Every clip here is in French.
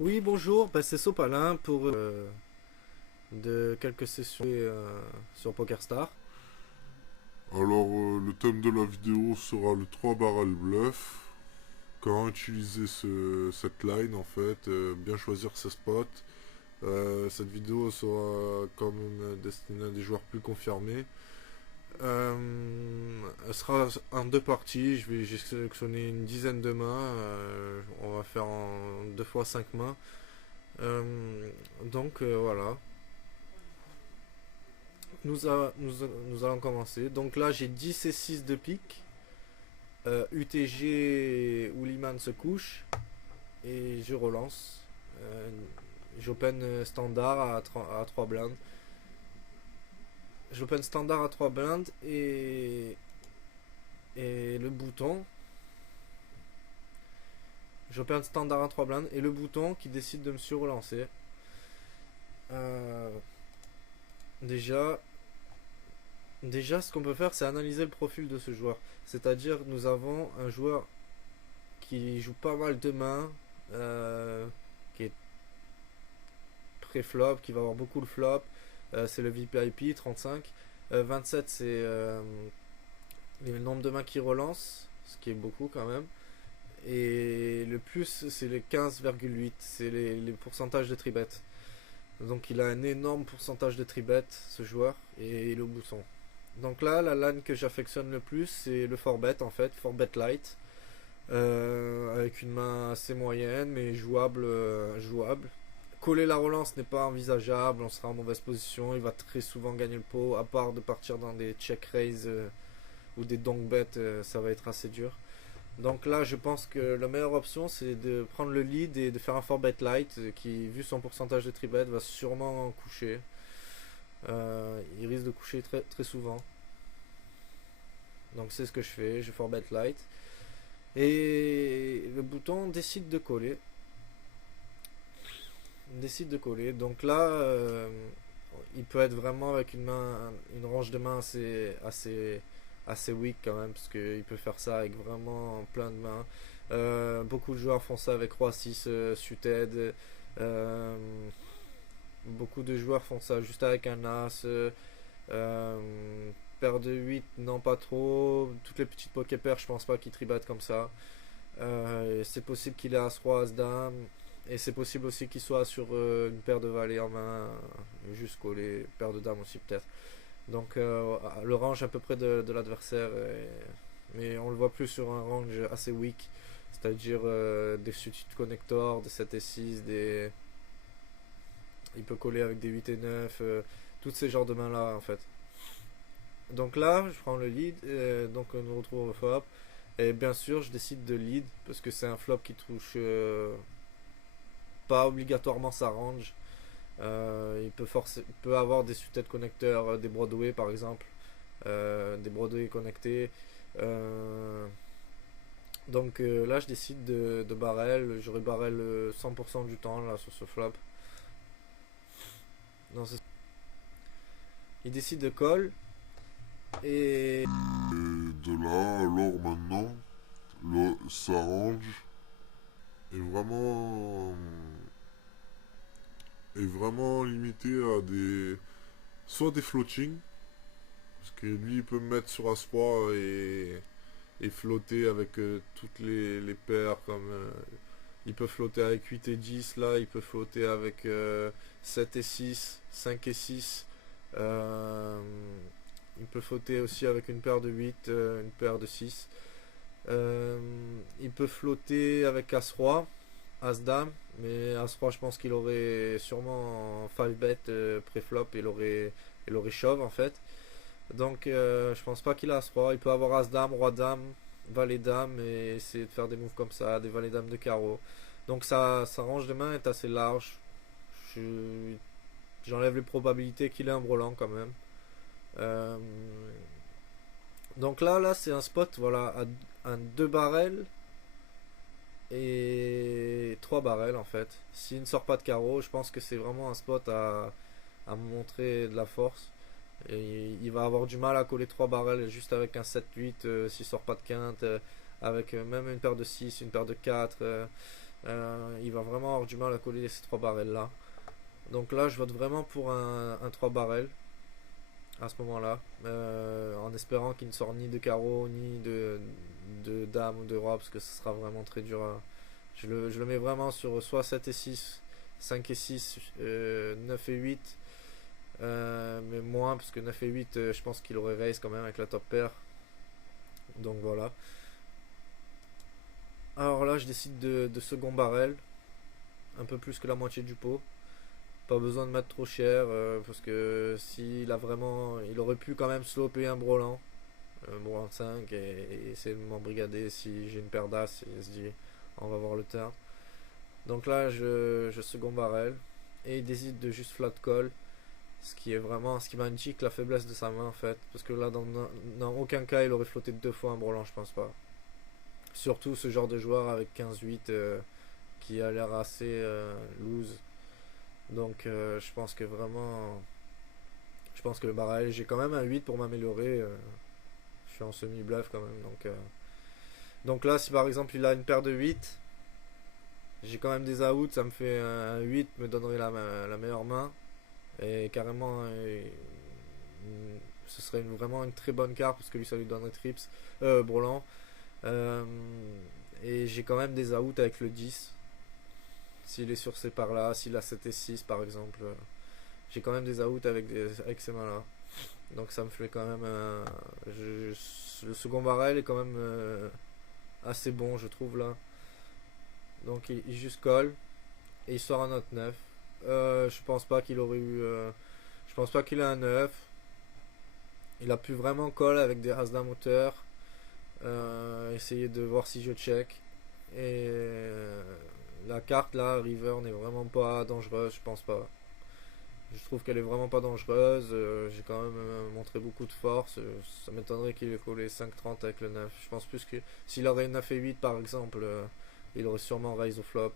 Oui, bonjour, c'est Sopalin pour de quelques sessions sur PokerStar. Alors, le thème de la vidéo sera le 3 barrel bluff. Comment utiliser cette line en fait, bien choisir ses spots. Cette vidéo sera quand même destinée à des joueurs plus confirmés. Elle sera en deux parties. J'ai sélectionné une dizaine de mains. On va faire en 2 fois 5 mains. Voilà. Nous allons commencer. Donc là, j'ai 10 et 6 de pique. UTG Ouliman se couche et je relance. Euh, J'open standard à 3 blindes. J'open standard à 3 blindes et le bouton. J'open standard à 3 blindes et le bouton qui décide de me surrelancer. Euh, déjà, déjà, ce qu'on peut faire, c'est analyser le profil de ce joueur. C'est-à-dire, nous avons un joueur qui joue pas mal de mains, qui est pré-flop, qui va avoir beaucoup de flop. C'est le VIP 35. 27, c'est le nombre de mains qui relance, ce qui est beaucoup quand même. Et le plus, c'est les 15,8, c'est les pourcentages de tribet. Donc il a un énorme pourcentage de tribet, ce joueur, et le bouton. Donc là, la LAN que j'affectionne le plus, c'est le 4bet en fait, 4bet light. Avec une main assez moyenne, mais jouable. Coller la relance n'est pas envisageable, on sera en mauvaise position, il va très souvent gagner le pot, à part de partir dans des check raise ou des donk bet, ça va être assez dur. Donc là, je pense que la meilleure option, c'est de prendre le lead et de faire un 4bet light qui, vu son pourcentage de tribet, va sûrement coucher. Il risque de coucher très, très souvent. Donc c'est ce que je fais, je 4bet light. Et le bouton décide de coller. Donc là, il peut être vraiment avec une range de main assez weak quand même, parce qu'il peut faire ça avec vraiment plein de mains. Beaucoup de joueurs font ça avec Roi 6 suited. Euh, Beaucoup de joueurs font ça juste avec un As. Paire de 8, non pas trop. Toutes les petites poké paires, je pense pas qu'ils tribattent comme ça. C'est possible qu'il ait As-Roi, As-Dame. Et c'est possible aussi qu'il soit sur une paire de valets en main, jusqu'au les paires de dames aussi peut-être. Donc le range à peu près de l'adversaire, mais on le voit plus sur un range assez weak, c'est-à-dire des suited connectors, des 7 et 6, il peut coller avec des 8 et 9, tous ces genres de mains là en fait. Donc là, je prends le lead, donc on nous retrouve au flop. Et bien sûr, je décide de lead parce que c'est un flop qui touche pas obligatoirement sa range. Il peut avoir des suites de connecteurs, des Broadway par exemple, des Broadway connectés. Euh, là, je décide de barrel. J'aurai barrel 100% du temps là sur ce flop. Non, il décide de call et Et de là, alors maintenant, sa range est vraiment limité à soit des floating, parce que lui il peut me mettre sur As-Roi et flotter avec toutes les paires comme il peut flotter avec 8 et 10 là, il peut flotter avec 7 et 6, 5 et 6. Euh, il peut flotter aussi avec une paire de 8, une paire de 6. Euh, il peut flotter avec As-Roi, As-Dame, mais As-Roi, je pense qu'il aurait sûrement en 5-bet pré-flop, il aurait shove en fait. Donc je pense pas qu'il a As-Roi. Il peut avoir As-Dame, Roi-Dame, Valet-Dame et essayer de faire des moves comme ça, des Valet-Dame de carreau. Donc sa range de main est assez large. Je- J'enlève les probabilités qu'il ait un brelan quand même. Euh, donc là c'est un spot voilà, à 2 barrels et 3 barrels en fait. S'il ne sort pas de carreau, je pense que c'est vraiment un spot à montrer de la force. Et il va avoir du mal à coller 3 barrels juste avec un 7-8 s'il sort pas de quinte, avec même une paire de 6, une paire de 4. Il va vraiment avoir du mal à coller ces 3 barrels là. Donc là je vote vraiment pour un 3 barrels à ce moment là, en espérant qu'il ne sort ni de carreau ni de dame ou de roi, parce que ce sera vraiment très dur je le mets vraiment sur soit 7 et 6, 5 et 6, 9 et 8, mais moins, parce que 9 et 8, je pense qu'il aurait raise quand même avec la top pair. Donc voilà. Alors là, je décide de second barrel, un peu plus que la moitié du pot. Pas besoin de mettre trop cher, parce que s'il a vraiment. Il aurait pu quand même sloper un Brolant 5, et essayer de m'embrigader si j'ai une paire d'as, et se dit on va voir le turn. Donc là, je second barrel, et il décide de juste flat call, ce qui m'indique la faiblesse de sa main en fait, parce que là, dans aucun cas, il aurait flotté 2 fois un Brolant, je pense pas. Surtout ce genre de joueur avec 15-8, qui a l'air assez loose. Donc je pense que le barrel, j'ai quand même un 8 pour m'améliorer. Je suis en semi-bluff quand même. Donc là, si par exemple il a une paire de 8, j'ai quand même des outs, ça me fait un 8, me donnerait la meilleure main. Et carrément, ce serait vraiment une très bonne carte, parce que lui ça lui donnerait trips, Brolant. Euh, et j'ai quand même des outs avec le 10. S'il est sur ces paires là, s'il a 7 et 6 par exemple, j'ai quand même des outs avec ces mains là. Donc ça me fait quand même le second barrel est quand même assez bon, je trouve là. Donc il juste colle et il sort un note 9. Je pense pas qu'il aurait eu je pense pas qu'il a un 9. Il a pu vraiment call avec des as dame hauteur, essayer de voir si je check. Et la carte là, River, n'est vraiment pas dangereuse, je pense pas. Je trouve qu'elle est vraiment pas dangereuse. J'ai quand même montré beaucoup de force. Ça m'étonnerait qu'il ait collé 5-30 avec le 9. Je pense plus que s'il aurait 9 et 8 par exemple, il aurait sûrement raise au flop,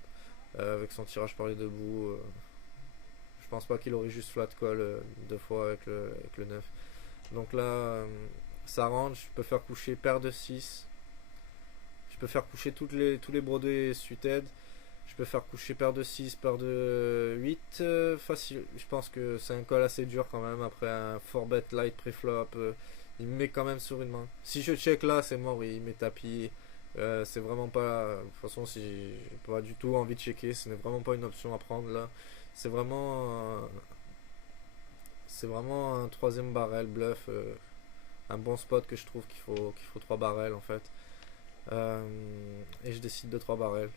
avec son tirage par les deux bouts. Je pense pas qu'il aurait juste flat call 2 fois avec le 9. Donc là, ça range. Je peux faire coucher paire de 6. Je peux faire coucher tous les brodés suited. Je peux faire coucher paire de 6, paire de 8, facile. Je pense que c'est un call assez dur quand même. Après un 4-bet light pré-flop, il me met quand même sur une main. Si je check là, c'est mort, il met tapis. C'est vraiment pas. De toute façon, si j'ai pas du tout envie de checker, ce n'est vraiment pas une option à prendre là. C'est vraiment un troisième barrel bluff. Un bon spot que je trouve qu'il faut 3 barrels en fait. Et je décide de 3 barrels.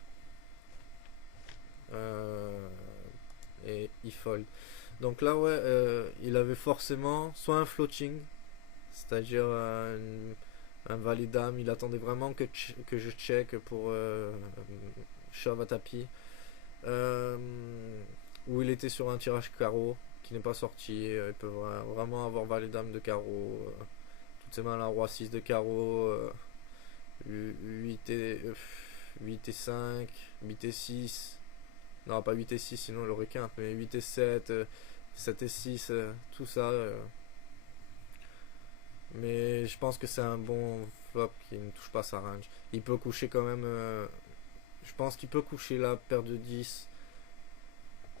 Et il fold. Donc là, ouais, il avait forcément soit un floating, c'est-à-dire un valid dame. Il attendait vraiment que je check pour shove à tapis. Ou il était sur un tirage carreau qui n'est pas sorti. Il peut vraiment avoir valid dame de carreau. Toutes ces mains là, roi 6 de carreau. 8 et 5, 8 et 6. Non, pas 8 et 6, sinon il aurait quinte, mais 8 et 7, 7 et 6, tout ça. Mais je pense que c'est un bon flop qui ne touche pas sa range. Il peut coucher quand même. Je pense qu'il peut coucher la paire de 10.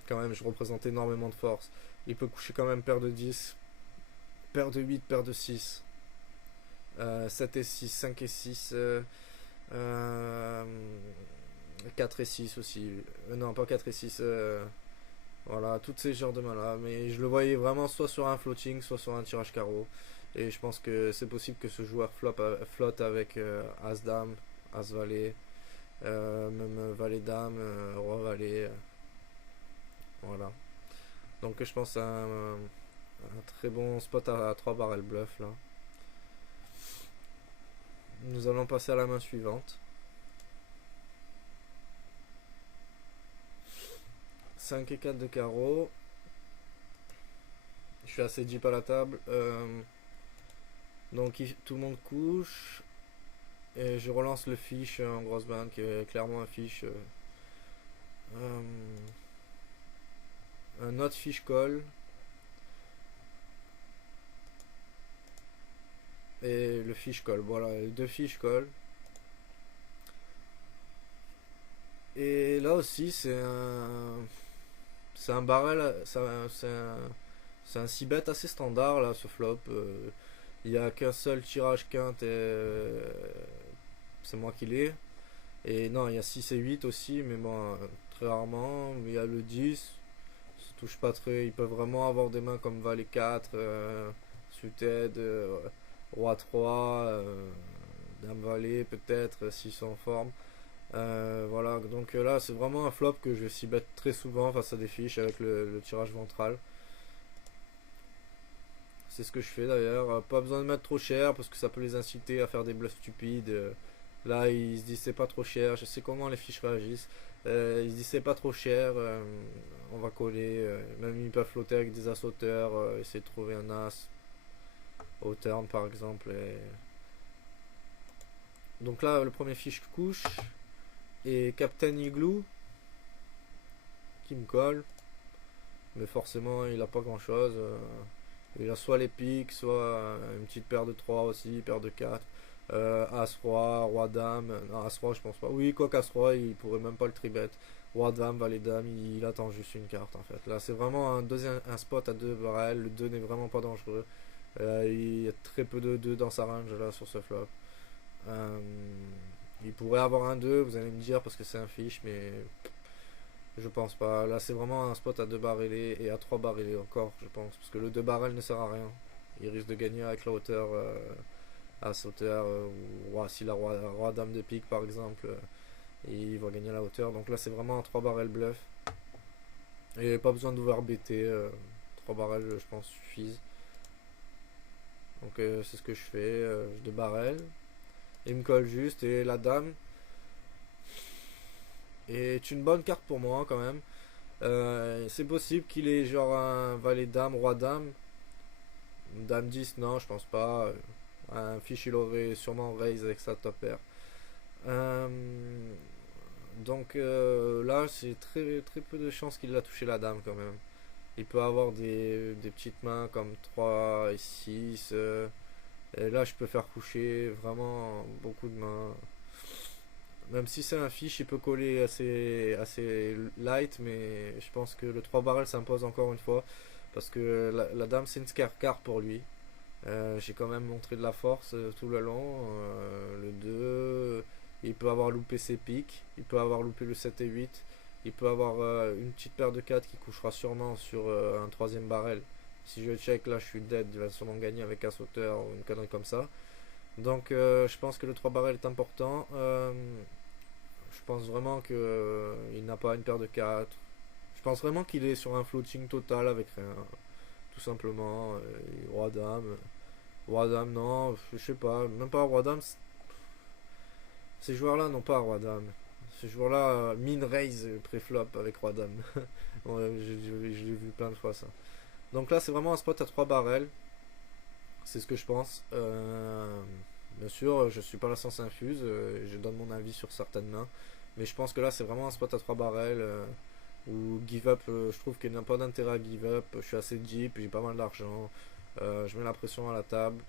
Quand même, je représente énormément de force. Il peut coucher quand même paire de 10, paire de 8, paire de 6, 7 et 6, 5 et 6. 4 et 6 aussi. Non, pas 4 et 6. Voilà, toutes ces genres de mains là. Mais je le voyais vraiment soit sur un floating, soit sur un tirage carreau. Et je pense que c'est possible que ce joueur flotte avec As-Dame, As-Valet, même Valet-Dame, Roi-Valet. Voilà. Donc je pense à un très bon spot à 3 barrels bluff là. Nous allons passer à la main suivante. 5 et 4 de carreau. Je suis assez deep à la table. Donc tout le monde couche. Et je relance le fiche en grosse banque, qui est clairement un fiche. Un autre fiche call. Et le fiche call. Voilà, les deux fiches call. Et Et là aussi, c'est un barrel, c'est un 6 bet assez standard là, ce flop. Il n'y a qu'un seul tirage quinte et c'est moi qui l'ai. Et non, il y a 6 et 8 aussi, mais bon, très rarement. Il y a le 10, ça touche pas très. Ils peuvent vraiment avoir des mains comme Valet 4, suited, Roi 3, Dame Valet peut-être, s'ils sont en forme. Voilà, donc là c'est vraiment un flop que je s'y bet très souvent face à des fiches avec le tirage ventral. C'est ce que je fais d'ailleurs. Pas besoin de mettre trop cher parce que ça peut les inciter à faire des bluffs stupides. Là ils se disent c'est pas trop cher. Je sais comment les fiches réagissent. Ils se disent c'est pas trop cher. On va coller. Même ils peuvent flotter avec des as auteurs. Essayer de trouver un as au turn par exemple. Donc là le premier fiche couche. Et Captain Igloo qui me colle. Mais forcément il a pas grand chose. Il a soit les piques, soit une petite paire de 3 aussi, paire de 4. As-Roi, Roi-Dame. Non, As-Roi, je pense pas. Oui, quoi qu'As-Roi, il pourrait même pas le tribet. Roi-Dame, Valet-Dame, il attend juste une carte en fait. Là, c'est vraiment un spot à 2 barrels. Le 2 n'est vraiment pas dangereux. Il y a très peu de 2 dans sa range là sur ce flop. Il pourrait avoir un 2, vous allez me dire, parce que c'est un fiche, mais je pense pas. Là, c'est vraiment un spot à 2 barrelés et à 3 barrelés encore, je pense. Parce que le 2 barrel ne sert à rien. Il risque de gagner avec la hauteur, as hauteur, ou si la roi dame de pique par exemple, il va gagner la hauteur. Donc là, c'est vraiment un 3 barrel bluff. Et pas besoin d'over-BT. 3 barrels, je pense, suffisent. Donc c'est ce que je fais. Je 2 barrels. Il me colle juste. Et la dame est une bonne carte pour moi quand même. C'est possible qu'il ait genre un valet dame, roi dame. Dame 10, non, je pense pas. Un fiche, il aurait sûrement raise avec sa top pair. Donc là, c'est très, très peu de chances qu'il a touché la dame quand même. Il peut avoir des petites mains comme 3 et 6. Et là, je peux faire coucher vraiment beaucoup de mains. Même si c'est un fiche, il peut coller assez light, mais je pense que le 3 barrel s'impose encore une fois. Parce que la dame, c'est une scare card pour lui. J'ai quand même montré de la force tout le long. Le 2, il peut avoir loupé ses piques. Il peut avoir loupé le 7 et 8. Il peut avoir une petite paire de 4 qui couchera sûrement sur un troisième barrel. Si je check, là, je suis dead. Il va sûrement gagner avec un sauteur ou une connerie comme ça. Donc, je pense que le 3 barrel est important. Je pense vraiment qu'il n'a pas une paire de 4. Je pense vraiment qu'il est sur un floating total avec rien. Tout simplement. Roi-Dame. Roi-Dame, non. Je sais pas. Même pas Roi-Dame. Ces joueurs-là n'ont pas Roi-Dame. Ces joueurs-là min-raise pré-flop avec Roi-Dame. Ouais, je l'ai vu plein de fois ça. Donc là, c'est vraiment un spot à 3 barrels. C'est ce que je pense. Bien sûr, je suis pas la science infuse. Je donne mon avis sur certaines mains. Mais je pense que là, c'est vraiment un spot à 3 barrels. Ou give up, je trouve qu'il n'y a pas d'intérêt à give up. Je suis assez deep, j'ai pas mal d'argent. Je mets la pression à la table.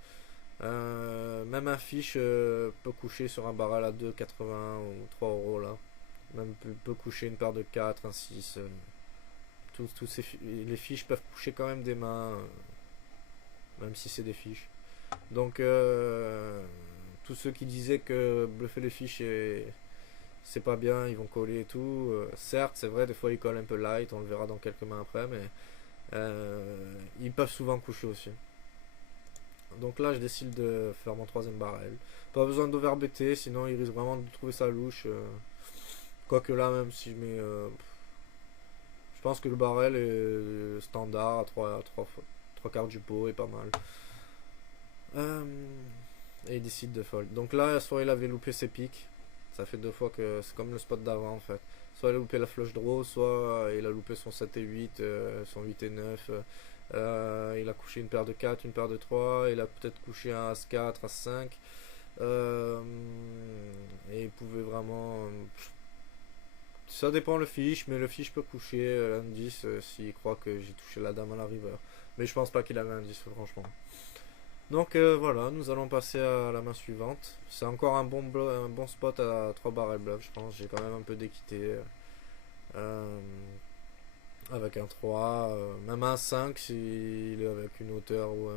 Même un fiche peut coucher sur un barrel à 2,80 ou 3 euros là. Même peut coucher une paire de 4, un 6. Les fiches peuvent coucher quand même des mains. Même si c'est des fiches. Donc tous ceux qui disaient que bluffer les fiches c'est pas bien, ils vont coller et tout. Certes, c'est vrai, des fois ils collent un peu light, on le verra dans quelques mains après, mais ils peuvent souvent coucher aussi. Donc là, je décide de faire mon troisième barrel. Pas besoin d'over-BT, sinon il risque vraiment de trouver sa louche. Quoique là, même si je mets. Je pense que le barrel est standard à 3 quarts du pot est pas mal. Et il décide de fold. Donc là, soit il avait loupé ses piques. Ça fait 2 fois que c'est comme le spot d'avant en fait. Soit il a loupé la flush draw, soit il a loupé son 7 et 8, son 8 et 9. Il a couché une paire de 4, une paire de 3. Il a peut-être couché un As 4, As 5. Et il pouvait vraiment. Ça dépend le fiche, mais le fiche peut coucher l'indice s'il croit que j'ai touché la dame à la river. Mais je pense pas qu'il avait un 10 franchement. Donc voilà, nous allons passer à la main suivante. C'est encore un bon spot à 3 barrel bluff, je pense. J'ai quand même un peu d'équité. Euh, avec un 3, même un 5 s'il est avec une hauteur ou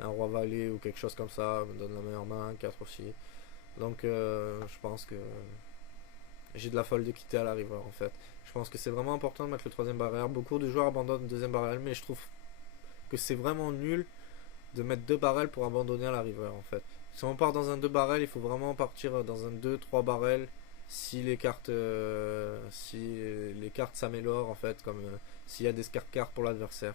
un roi valet ou quelque chose comme ça, me donne la meilleure main, un 4 aussi. Donc je pense que j'ai de la folle de quitter à la river en fait. Je pense que c'est vraiment important de mettre le troisième barrière. Beaucoup de joueurs abandonnent le deuxième barrière, mais je trouve que c'est vraiment nul de mettre deux barrels pour abandonner à la river en fait. Si on part dans un 2 barrels, il faut vraiment partir dans un 2-3 barrels si les cartes s'améliorent en fait, comme s'il y a des cartes pour l'adversaire.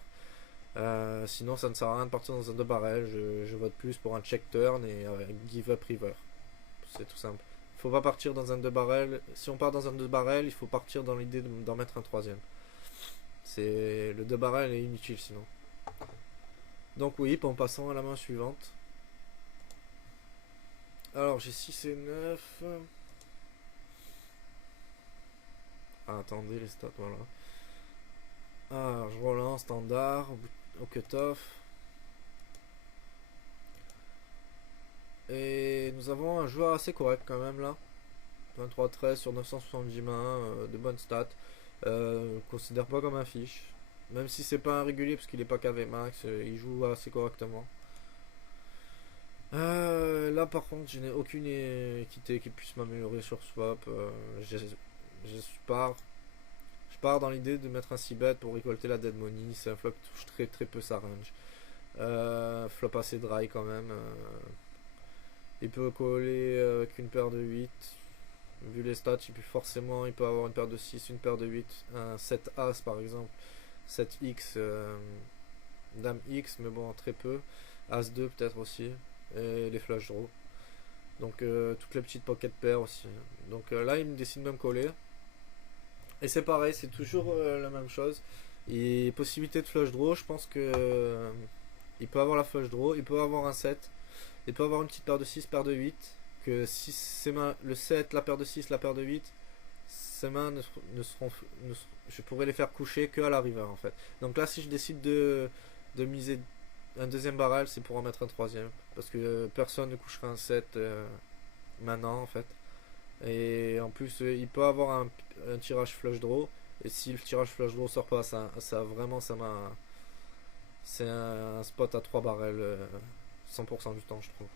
Sinon ça ne sert à rien de partir dans un 2 barrels. Je vote plus pour un check turn et give up river. C'est tout simple. Il faut pas partir dans un 2 barrels. Si on part dans un 2 barrels, il faut partir dans l'idée d'en mettre un troisième. Le 2 barrels est inutile sinon. Donc oui, en passant à la main suivante. Alors j'ai 6 et 9. Ah, attendez les stats, voilà. Alors je relance standard au cut-off. Et nous avons un joueur assez correct quand même là. 23-13 sur 970 mains, de bonnes stats. Considère pas comme un fiche. Même si c'est pas un régulier parce qu'il est pas KV max, il joue assez correctement. Là par contre je n'ai aucune équité qui puisse m'améliorer sur swap. Je pars dans l'idée de mettre un 6 bet pour récolter la dead money. C'est un flop qui touche très très peu sa range. Flop assez dry quand même. Il peut coller avec une paire de 8. Vu les stats, il peut avoir une paire de 6, une paire de 8, un 7 As par exemple. 7X, Dame X, mais bon, très peu. As 2 peut-être aussi. Et les flush draws. Donc toutes les petites pocket pairs aussi. Donc là, il me décide de me coller. Et c'est pareil, c'est toujours la même chose. Et possibilité de flush draw, je pense que il peut avoir la flush draw, il peut avoir un 7. Il peut avoir une petite paire de 6, paire de 8. Que si ses mains, le 7, la paire de 6, la paire de 8, ses mains je pourrais les faire coucher que à la river en fait. Donc là, si je décide de miser un deuxième barrel, c'est pour en mettre un troisième. Parce que personne ne couchera un 7 maintenant en fait. Et en plus, il peut avoir un tirage flush draw. Et si le tirage flush draw sort pas, c'est un spot à 3 barrels 100% du temps, je trouve.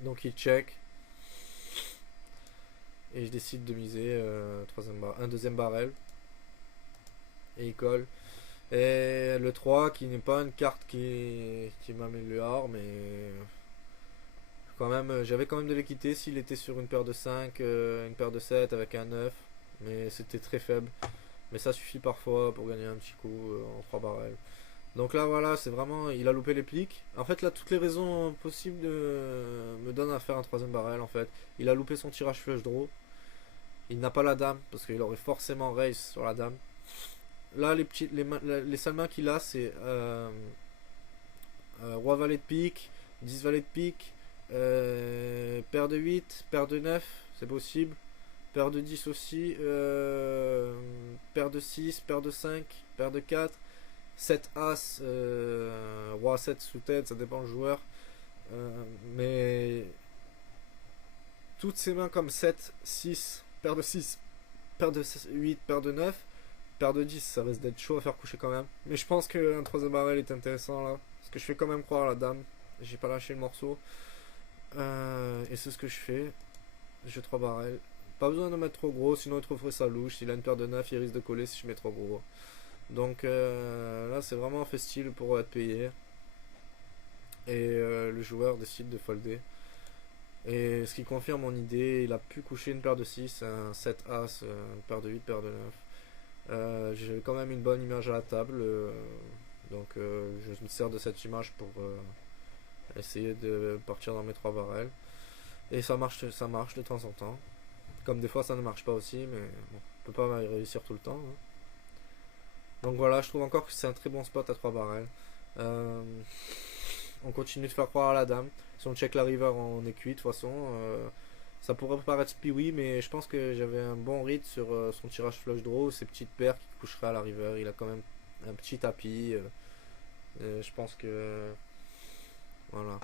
Donc il check. Et je décide de miser un deuxième barrel. Et il colle. Et le 3 qui n'est pas une carte qui m'améliore, mais quand même, j'avais quand même de l'équité s'il était sur une paire de 5, une paire de 7 avec un 9. Mais c'était très faible. Mais ça suffit parfois pour gagner un petit coup en 3 barrels. Donc là voilà, c'est vraiment, il a loupé les pics. En fait là, toutes les raisons possibles me donnent à faire un troisième barrel en fait. Il a loupé son tirage flush draw. Il n'a pas la dame parce qu'il aurait forcément raise sur la dame. Là les seules mains qu'il a c'est roi valet de pique, 10 valet de pique, paire de 8, paire de 9, c'est possible. Paire de 10 aussi, paire de 6, paire de 5, paire de 4. 7 As, Roi 7 sous tête, ça dépend du joueur. Mais toutes ces mains comme 7, 6, paire de 6, paire de 8, paire de 9, paire de 10, ça risque d'être chaud à faire coucher quand même. Mais je pense qu'un troisième barrel est intéressant là. Parce que je fais quand même croire à la dame. J'ai pas lâché le morceau. Et c'est ce que je fais. J'ai 3 barrels. Pas besoin de mettre trop gros, sinon il trouverait sa louche. S'il a une paire de 9, il risque de coller si je mets trop gros. Donc là c'est vraiment facile pour être payé. Et le joueur décide de folder. Et ce qui confirme mon idée, il a pu coucher une paire de 6, un 7 As, une paire de 8, paire de 9. J'ai quand même une bonne image à la table. Donc je me sers de cette image pour essayer de partir dans mes 3 barrels. Et ça marche de temps en temps. Comme des fois ça ne marche pas aussi, mais bon, on peut pas réussir tout le temps. Hein. Donc voilà, je trouve encore que c'est un très bon spot à 3 barrels. On continue de faire croire à la dame. Si on check la river, on est cuit de toute façon. Ça pourrait paraître spewy, mais je pense que j'avais un bon read sur son tirage flush draw, ses petites paires qui coucheraient à la river. Il a quand même un petit tapis. Je pense que voilà,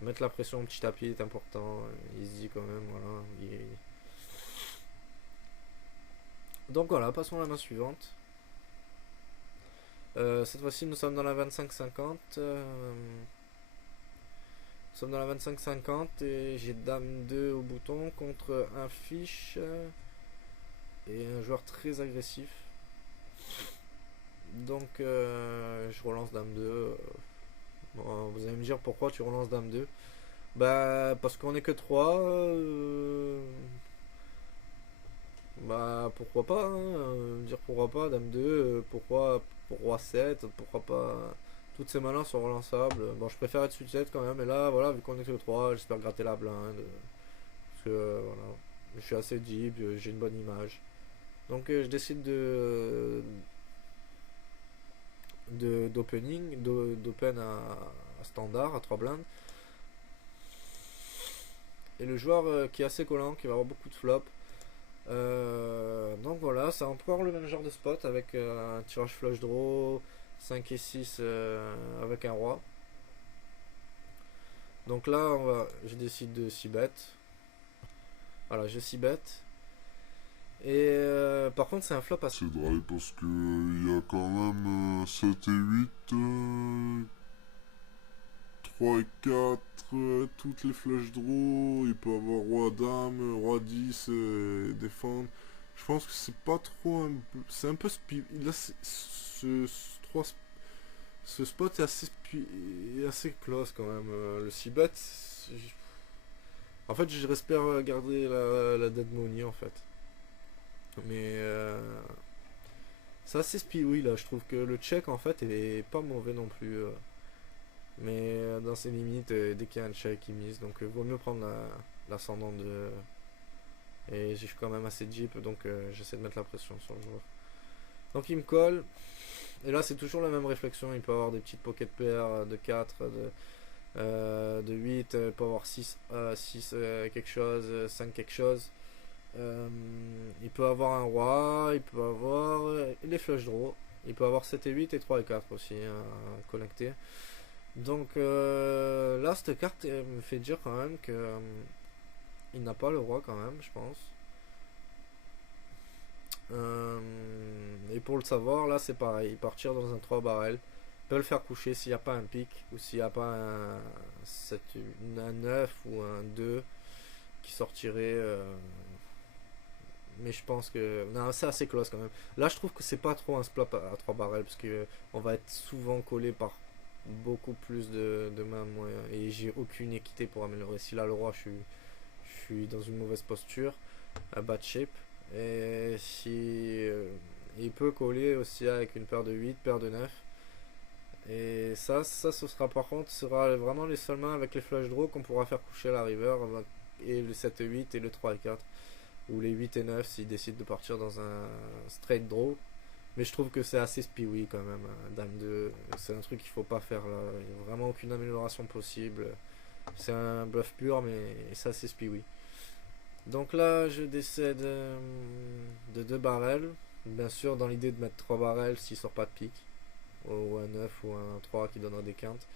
mettre la pression au petit tapis est important. Il se dit quand même, voilà, Donc voilà, passons à la main suivante. Cette fois-ci, nous sommes dans la 25-50. Nous sommes dans la 25-50 et j'ai Dame 2 au bouton contre un fiche et un joueur très agressif. Donc je relance Dame 2. Bon, vous allez me dire pourquoi tu relances Dame 2. Bah parce qu'on est que 3. Bah pourquoi pas, hein, dire pourquoi pas, Dame 2, pourquoi pour Roi 7, pourquoi pas. Toutes ces malins sont relançables. Bon, je préfère être suite 7 quand même, mais là, voilà, vu qu'on est que 3, j'espère gratter la blinde. Parce que, voilà, je suis assez deep, j'ai une bonne image. Donc, je décide d'open à standard, à 3 blindes. Et le joueur qui est assez collant, qui va avoir beaucoup de flops. Donc voilà, c'est encore le même genre de spot avec un tirage flush draw, 5 et 6 avec un roi. Donc là, je décide de 6 bet. Voilà, je 6 bet. Et par contre, c'est un flop assez. C'est drôle parce que il y a quand même 7 et 8, 3 et 4, toutes les flèches draw. Il peut avoir roi dame, roi 10, défendre. Je pense que c'est pas trop. C'est un peu là, ce spot est assez close quand même. Le 6 bet. En fait, j'espère garder la dead money en fait. Mais c'est assez spiwi là. Je trouve que le check en fait est pas mauvais non plus. Mais dans ses limites, dès qu'il y a un check, il mise. Donc vaut mieux prendre l'ascendant de. Et je suis quand même assez deep, donc j'essaie de mettre la pression sur le joueur. Donc il me colle. Et là, c'est toujours la même réflexion. Il peut avoir des petites pocket pairs de 4, de 8, il peut avoir 6, 6 quelque chose, 5 quelque chose. Il peut avoir un roi, il peut avoir les flush draw. Il peut avoir 7 et 8 et 3 et 4 aussi connectés. Donc là, cette carte me fait dire quand même que il n'a pas le roi quand même, je pense. Et pour le savoir, là c'est pareil, partir dans un 3 barrel peut le faire coucher s'il n'y a pas un pic ou s'il n'y a pas un 9 ou un 2 qui sortirait. Mais je pense que. Non, c'est assez close quand même. Là, je trouve que c'est pas trop un splat à 3 barrels parce que on va être souvent collé par beaucoup plus de mains. Moi, et j'ai aucune équité pour améliorer. Si là, le roi, je suis dans une mauvaise posture, à bad shape. Et si. Il peut coller aussi avec une paire de 8, paire de 9. Et ça ce sera par contre, sera vraiment les seules mains avec les flush draw qu'on pourra faire coucher à la river. Et le 7 et 8 et le 3 et 4. Ou les 8 et 9 s'ils décident de partir dans un straight draw. Mais je trouve que c'est assez spiwi quand même. Dame 2, c'est un truc qu'il faut pas faire là. Il n'y a vraiment aucune amélioration possible. C'est un bluff pur, mais c'est assez spiwi. Donc là, je décède de 2 barrels. Bien sûr, dans l'idée de mettre 3 barrels s'il sort pas de pique. Ou un 9 ou un 3 qui donnera des quintes.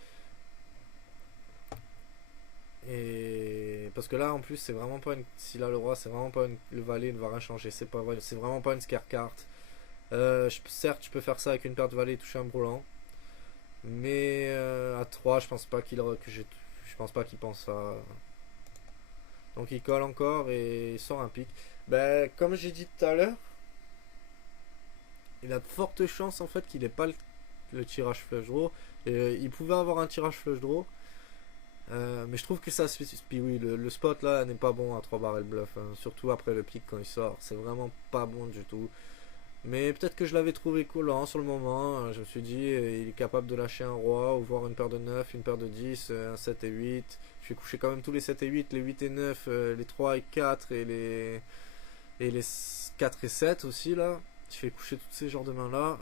Et parce que là en plus c'est vraiment pas une. Si là le roi c'est vraiment pas le valet ne va rien changer. C'est vraiment pas une scare carte. Certes je peux faire ça avec une paire de valet et toucher un brûlant. Mais à 3 je pense pas je pense pas qu'il pense à. Donc il colle encore et il sort un pic. Ben comme j'ai dit tout à l'heure, il a de fortes chances en fait qu'il ait pas le tirage flush draw. Et, il pouvait avoir un tirage flush draw. Mais je trouve que ça oui, le spot là n'est pas bon à 3 barrels bluff, hein. Surtout après le pic quand il sort, c'est vraiment pas bon du tout. Mais peut-être que je l'avais trouvé collant sur le moment. Je me suis dit, il est capable de lâcher un roi, ou voir une paire de 9, une paire de 10, un 7 et 8. Je vais coucher quand même tous les 7 et 8, les 8 et 9, les 3 et 4 et les 4 et 7 aussi là. Je fais coucher tous ces genres de mains là.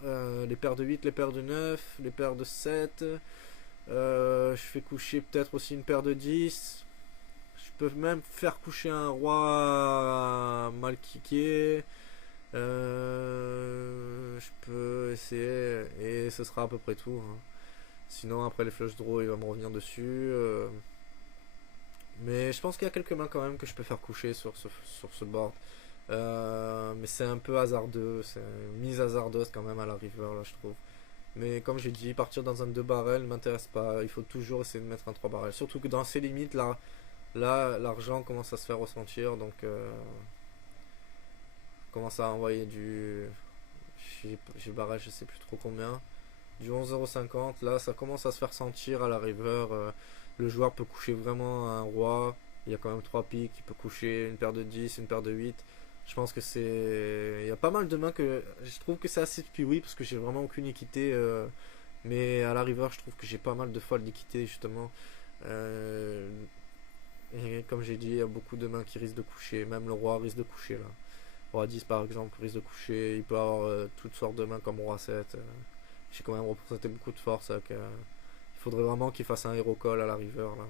Les paires de 8, les paires de 9, les paires de 7. Je fais coucher peut-être aussi une paire de 10. Je peux même faire coucher un roi mal kické. Je peux essayer. Et ce sera à peu près tout, hein. Sinon, après les flush draw, il va me revenir dessus. Mais je pense qu'il y a quelques mains quand même que je peux faire coucher sur ce board. Mais c'est un peu hasardeux, c'est une mise hasardeuse quand même à la river là je trouve. Mais comme j'ai dit, partir dans un 2 barrels m'intéresse pas, il faut toujours essayer de mettre un 3 barrels. Surtout que dans ces limites là l'argent commence à se faire ressentir, donc commence à envoyer du... J'ai barré je sais plus trop combien, du 11,50€, là ça commence à se faire sentir à la river. Le joueur peut coucher vraiment un roi, il y a quand même 3 piques, il peut coucher une paire de 10, une paire de 8. Je pense que c'est... Il y a pas mal de mains que... Je trouve que c'est assez oui parce que j'ai vraiment aucune équité. Mais à la river, je trouve que j'ai pas mal de fois d'équité justement. Euh, et comme j'ai dit, il y a beaucoup de mains qui risquent de coucher. Même le roi risque de coucher là. Roi 10 par exemple risque de coucher. Il peut avoir toutes sortes de mains comme roi 7. J'ai quand même représenté beaucoup de force. Il faudrait vraiment qu'il fasse un hero call à la river là.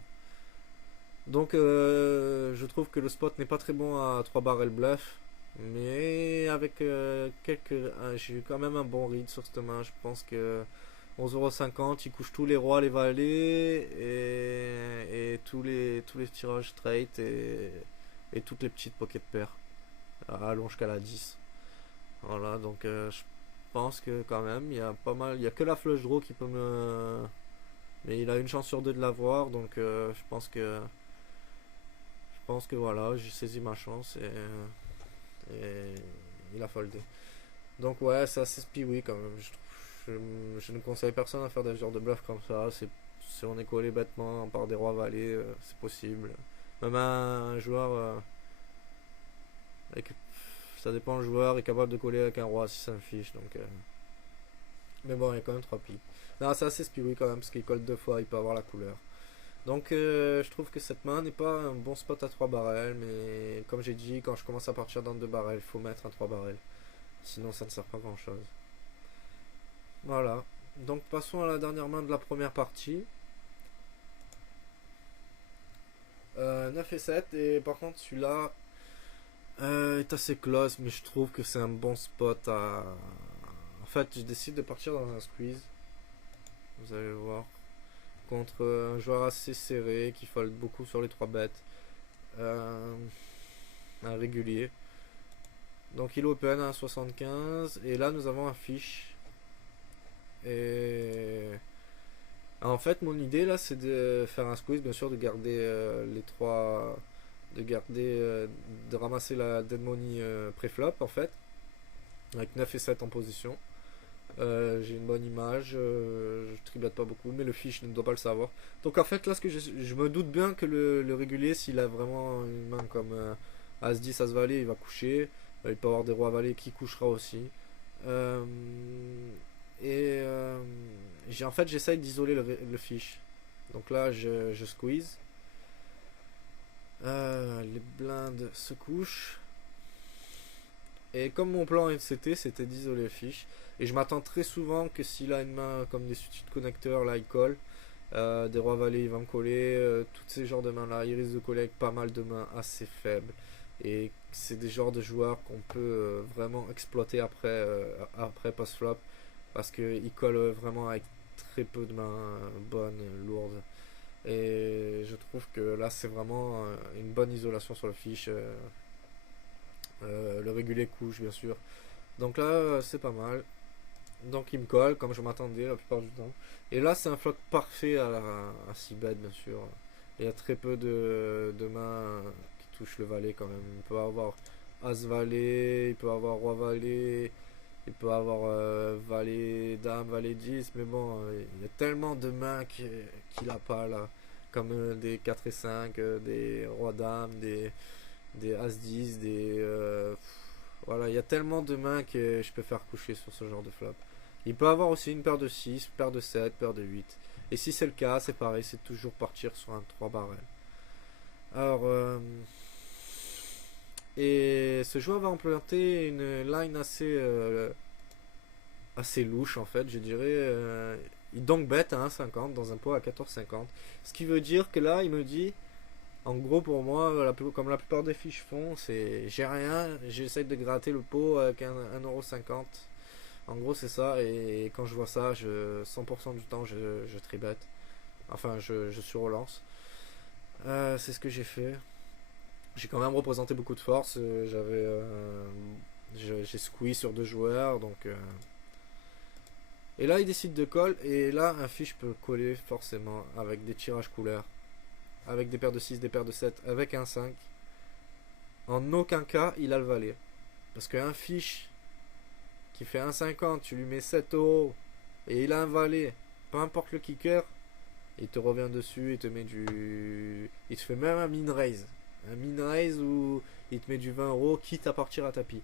Donc je trouve que le spot n'est pas très bon à 3 barrels bluff. Mais avec j'ai eu quand même un bon read sur cette main. Je pense que 11,50€, il couche tous les rois, les valets et tous les tirages straight et toutes les petites pocket paires. Allons jusqu'à la 10. Voilà, donc je pense que quand même, il y a pas mal. Il y a que la flush draw qui peut me. Mais il a une chance sur deux de l'avoir, donc je pense que voilà, j'ai saisi ma chance et il a foldé. Donc ouais, c'est assez speedy quand même. Je ne conseille personne à faire des genres de bluff comme ça. Si on est collé bêtement par des rois valets, c'est possible. Même un joueur, avec, ça dépend, le joueur est capable de coller avec un roi si ça me fiche. Donc, mais bon, il y a quand même 3 piques. Non, c'est assez speedy quand même parce qu'il colle 2 fois, il peut avoir la couleur. Donc je trouve que cette main n'est pas un bon spot à 3 barrels, mais comme j'ai dit, quand je commence à partir dans 2 barrels, il faut mettre un 3 barrels. Sinon ça ne sert pas grand chose. Voilà. Donc passons à la dernière main de la première partie. 9 et 7. Et par contre celui-là est assez close, mais je trouve que c'est un bon spot à... En fait je décide de partir dans un squeeze. Vous allez voir. Contre un joueur assez serré qui fold beaucoup sur les 3 bêtes. Un régulier. Donc il open à 75 et là nous avons un fish. Et en fait mon idée là c'est de faire un squeeze, bien sûr, de garder les 3, de ramasser la dead money pré-flop en fait, avec 9 et 7 en position. J'ai une bonne image, je tribote pas beaucoup, mais le fish ne doit pas le savoir. Donc en fait là ce que je me doute bien que le régulier, s'il a vraiment une main comme As-10, As-Valet, il va coucher. Il peut avoir des rois valets qui couchera aussi. Euh, en fait j'essaye d'isoler le fish. Donc là je squeeze. Les blindes se couchent. Et comme mon plan MCT c'était d'isoler le fish, et je m'attends très souvent que s'il a une main comme des suites connecteurs, là il colle, des rois valets il va me coller, tous ces genres de mains là, il risque de coller avec pas mal de mains assez faibles. Et c'est des genres de joueurs qu'on peut vraiment exploiter après post-flop, parce qu'il colle vraiment avec très peu de mains bonnes, lourdes. Et je trouve que là c'est vraiment une bonne isolation sur le fish. Le régulier couche bien sûr. Donc là c'est pas mal. Donc il me colle comme je m'attendais la plupart du temps. Et là c'est un flop parfait à 6 bet bien sûr. Il y a très peu de mains qui touchent le valet quand même. Il peut avoir As valet, il peut avoir roi valet, il peut avoir valet dame, valet 10. Mais bon, il y a tellement de mains qu'il a pas là. Comme des 4 et 5, des rois dame, des As-10, voilà, il y a tellement de mains que je peux faire coucher sur ce genre de flop. Il peut avoir aussi une paire de 6, paire de 7, paire de 8. Et si c'est le cas, c'est pareil, c'est toujours partir sur un 3 barrel. Alors, et ce joueur va implanter une line assez louche en fait, je dirais. Il donc bet à 1,50 dans un pot à 14,50. Ce qui veut dire que là, il me dit... En gros, pour moi, comme la plupart des fiches font, c'est j'ai rien, j'essaie de gratter le pot avec 1,50€. En gros, c'est ça. Et quand je vois ça, 100% du temps, je tribette. Enfin, je surrelance. C'est ce que j'ai fait. J'ai quand même représenté beaucoup de force. J'ai squeeze sur 2 joueurs. Et là, il décide de call. Et là, un fiche peut coller forcément avec des tirages couleurs. Avec des paires de 6, des paires de 7, avec un 5. En aucun cas, il a le valet. Parce qu'un fiche qui fait 1,50, tu lui mets 7 € et il a un valet, peu importe le kicker, il te revient dessus, il te met du. Il te fait même un min raise. Un min raise où il te met du 20 € quitte à partir à tapis.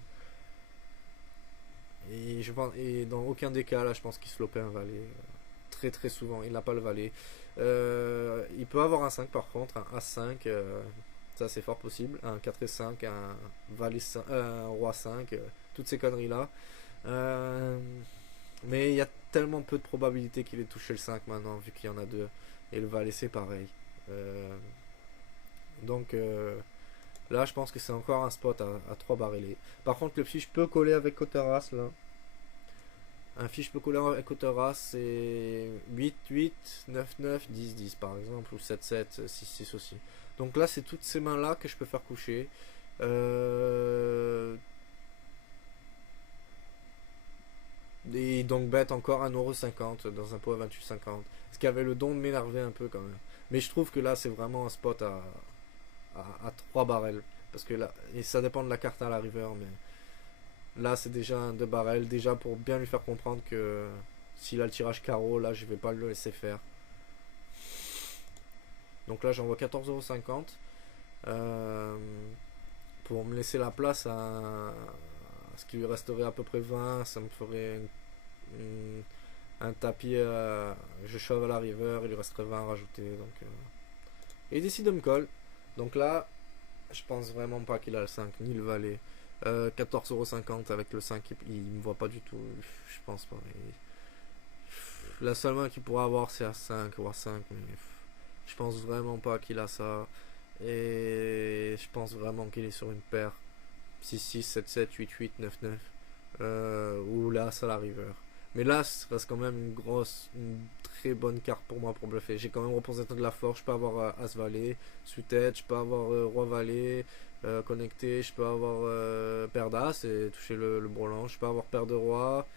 Et dans aucun des cas, là, je pense qu'il se lopait un valet. Très très souvent, il n'a pas le valet. Il peut avoir un 5 par contre, un As5, ça c'est fort possible. Un 4 et 5, un valet 5, un roi 5, toutes ces conneries là. Mais il y a tellement peu de probabilité qu'il ait touché le 5 maintenant, vu qu'il y en a deux. Et le valet c'est pareil. Donc là, je pense que c'est encore un spot à 3 barrelés. Par contre, le fiche peut coller avec Coteras là. Un fiche peut coller avec Coteras, c'est 8-8, 9-9, 10-10 par exemple, ou 7-7, 6-6 aussi. Donc là, c'est toutes ces mains là que je peux faire coucher. Et donc bête encore 1,50€ dans un pot à 28,50. Ce qui avait le don de m'énerver un peu quand même. Mais je trouve que là, c'est vraiment un spot à 3 barrels. Parce que là, et ça dépend de la carte à la river, mais là c'est déjà un 2 barrels. Déjà pour bien lui faire comprendre que s'il a le tirage carreau, là je vais pas le laisser faire. Donc là j'envoie 14,50€ pour me laisser la place à ce qui lui resterait à peu près 20. Ça me ferait un tapis. Je shove à la river, il lui resterait 20 à rajouter. Et il décide de me call. Donc là, je pense vraiment pas qu'il a le 5 ni le valet. 14,50€ avec le 5, il me voit pas du tout. Je pense pas. La seule main qu'il pourra avoir, c'est à 5 ou à 5. Mais je pense vraiment pas qu'il a ça. Et je pense vraiment qu'il est sur une paire 6-6, 7-7, 8-8, 9-9. Ou là, ça la river. Mais là, ça reste quand même une très bonne carte pour moi pour bluffer. J'ai quand même représenté de la force. Je peux avoir As-Valet, suited, je peux avoir Roi-Valet, connecté, je peux avoir paire d'As et toucher le brelan. Je peux avoir paire de Roi,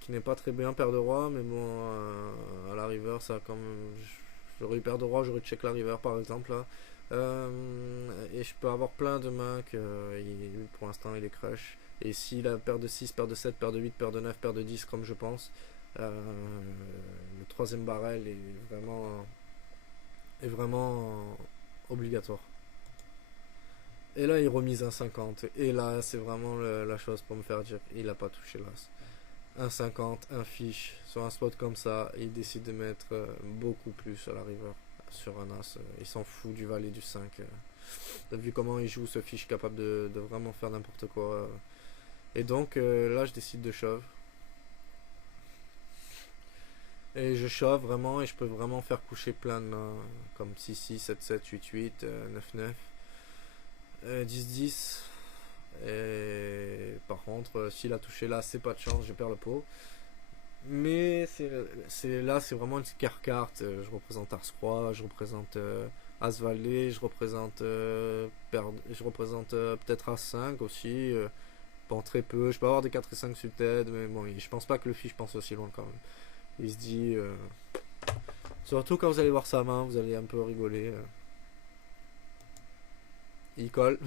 qui n'est pas très bien, paire de Roi, mais bon, à la river, ça quand même. J'aurais eu paire de Roi, j'aurais check la river par exemple là. Et je peux avoir plein de mains que pour l'instant il est crush. Et s'il a paire de 6, paire de 7, paire de 8, paire de 9, paire de 10 comme je pense, le troisième barrel est vraiment obligatoire. Et là il remise un 50. Et là c'est vraiment la chose pour me faire dire il a pas touché l'as. Un 50, un fiche sur un spot comme ça, et il décide de mettre beaucoup plus à la river sur un as. Il s'en fout du valet du 5. T'as vu comment il joue ce fiche capable de vraiment faire n'importe quoi. Et donc là je décide de shove. Et je shove vraiment et je peux vraiment faire coucher plein de mains comme 6-6, 7-7, 8-8, 9-9, 10-10. Et par contre, s'il a touché là, c'est pas de chance, je perds le pot. Mais là, c'est vraiment une carte. Je représente Ars-Roi, je représente As-Valet, je représente peut-être As-5 aussi. Bon, très peu. Je peux avoir des 4 et 5 suited, mais bon, je pense pas que le fiche pense aussi loin quand même. Il se dit. Surtout quand vous allez voir sa main, vous allez un peu rigoler. Il colle,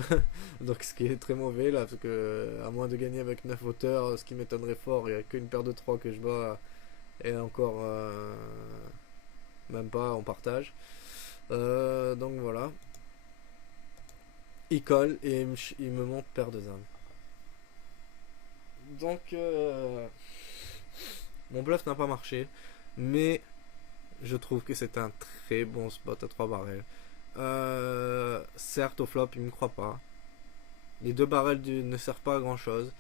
donc ce qui est très mauvais là, parce que à moins de gagner avec 9 auteurs, ce qui m'étonnerait fort, il n'y a qu'une paire de 3 que je bats, et encore même pas, on partage. Donc voilà. Il colle et il me montre paire de dames. Donc mon bluff n'a pas marché, mais je trouve que c'est un très bon spot à 3 barrels. Certes au flop il me croit pas, les 2 barrels ne servent pas à grand chose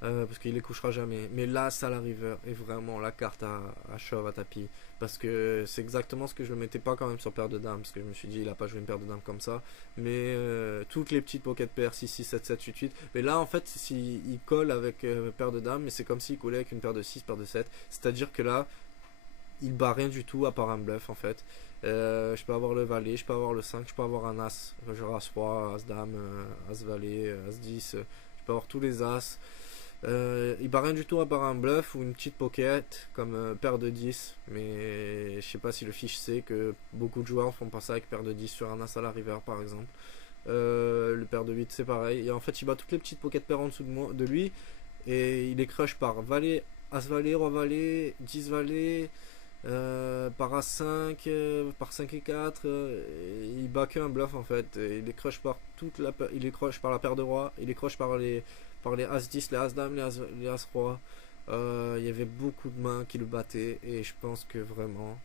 parce qu'il les couchera jamais, mais là ça la river est vraiment la carte à shove à tapis, parce que c'est exactement ce que je ne mettais pas quand même sur paire de dames, parce que je me suis dit il a pas joué une paire de dames comme ça, mais toutes les petites pocket paires 6, 6, 7, 7, 8, 8, mais là en fait il colle avec paire de dames, mais c'est comme s'il collait avec une paire de 6, paire de 7, c'est à dire que là il bat rien du tout à part un bluff en fait. Je peux avoir le valet, je peux avoir le 5, je peux avoir un as, genre as roi, as dame, as valet, as 10, je peux avoir tous les as. Il bat rien du tout à part un bluff ou une petite pocket comme paire de 10, mais je sais pas si le fiche sait que beaucoup de joueurs font pas ça avec paire de 10 sur un as à la river par exemple. Le paire de 8 c'est pareil, et en fait il bat toutes les petites pocket paires en dessous de lui, et il est crush par valet, as valet, roi valet, 10 valet, par A5, par 5 et 4, il bat qu'un bluff en fait. Il est crush par il est crush par la paire de roi, il est crush par les As 10, les As dame, les As roi. Il y avait beaucoup de mains qui le battaient, et je pense que vraiment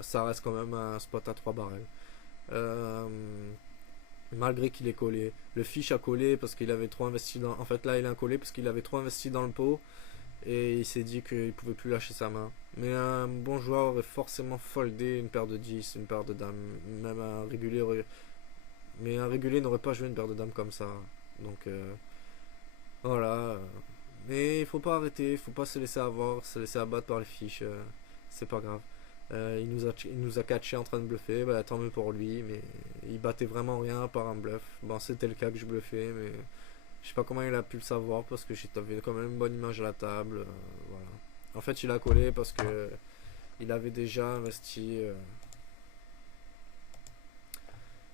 ça reste quand même un spot à 3 barrels. Malgré qu'il est collé, le fiche a collé parce qu'il avait trop investi dans. En fait, là il a collé parce qu'il avait trop investi dans le pot, et il s'est dit qu'il pouvait plus lâcher sa main. Mais un bon joueur aurait forcément foldé une paire de 10, une paire de dames, même un régulier mais un régulier n'aurait pas joué une paire de dames comme ça. Donc voilà. Mais il faut pas arrêter, il faut pas se laisser avoir, se laisser abattre par les fiches, c'est pas grave. Il nous a catché en train de bluffer, bah, tant mieux pour lui, mais il battait vraiment rien par un bluff. Bon, c'était le cas que je bluffais, mais je sais pas comment il a pu le savoir parce que j'avais quand même une bonne image à la table. Voilà. En fait, il a collé parce que il avait déjà investi.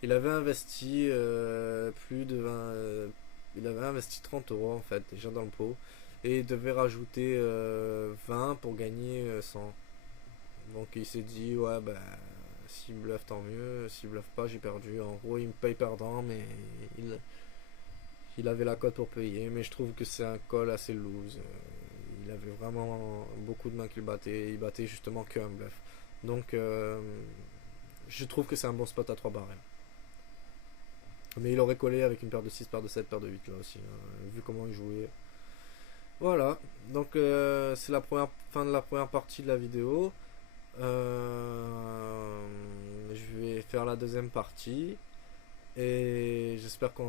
Il avait investi plus de 20. Il avait investi 30 euros en fait déjà dans le pot, et il devait rajouter 20 pour gagner 100. Donc il s'est dit ouais bah s'il bluffe tant mieux, s'il bluffe pas j'ai perdu. En gros il me paye perdant, mais il avait la cote pour payer, mais je trouve que c'est un call assez loose. Il avait vraiment beaucoup de mains qu'il battait, il battait justement qu'un bluff. Donc je trouve que c'est un bon spot à 3 barres. Mais il aurait collé avec une paire de 6, paire de 7, paire de 8 là aussi, hein, vu comment il jouait. Voilà, donc c'est la fin de la première partie de la vidéo. Je vais faire la deuxième partie. Et j'espère que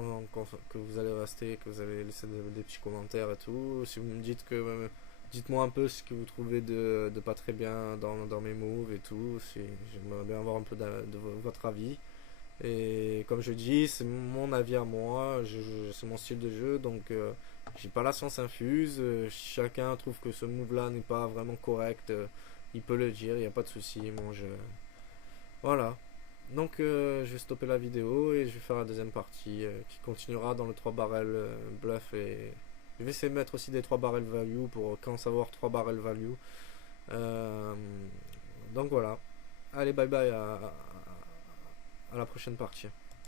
vous allez rester, que vous allez laisser des petits commentaires et tout. Si vous me dites que dites-moi un peu ce que vous trouvez de pas très bien dans mes moves et tout. J'aimerais bien avoir un peu de votre avis. Et comme je dis, c'est mon avis à moi, c'est mon style de jeu, donc j'ai pas la science infuse. Chacun trouve que ce move là n'est pas vraiment correct, il peut le dire, il n'y a pas de souci. Voilà. Donc je vais stopper la vidéo et je vais faire la deuxième partie qui continuera dans le 3 barrels bluff, et je vais essayer de mettre aussi des 3 barrels value pour quand savoir 3 barrels value. Donc voilà. Allez, bye bye, à la prochaine partie.